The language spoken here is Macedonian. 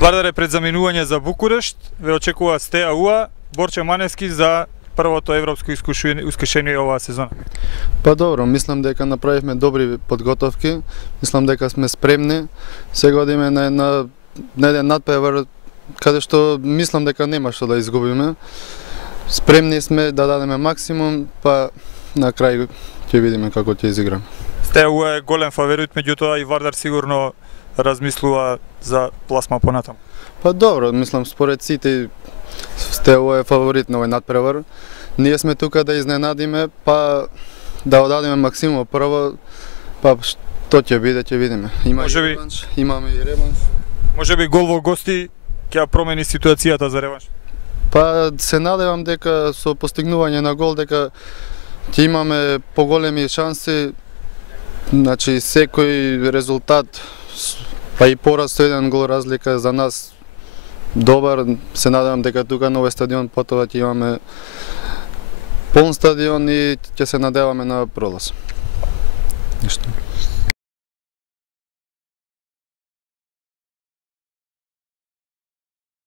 Вардар е пред заминување за Букурешт, ве очекува Стеа Уа, Борче Маневски за првото европско искушение оваа сезона. Па добро, мислам дека направивме добри подготовки, мислам дека сме спремни. Сега одиме на еден надпревар каде што мислам дека нема што да изгубиме. Спремни сме да дадеме максимум, па на крај ќе видиме како ќе изиграме. Стеа Уа е голем фаворит, меѓутоа и Вардар сигурно размислува за пласма понатаму. Па добро, мислам според сите Стеа Уа е фаворит на овој надпревар. Ние сме тука да изненадиме, па да одадеме максимум прво, па што ќе биде, ќе видиме. Имаме и реванш. Можеби гол во гости ќе промени ситуацијата за реванш. Па се надевам дека со постигнување на гол дека ќе имаме поголеми шанси. Значи секој резултат, па и пораз со еден гол разлика за нас добар. Се надевам дека тука на овој стадион потоа ќе имаме полн стадион и ќе се надеваме на пролаз. Ништо.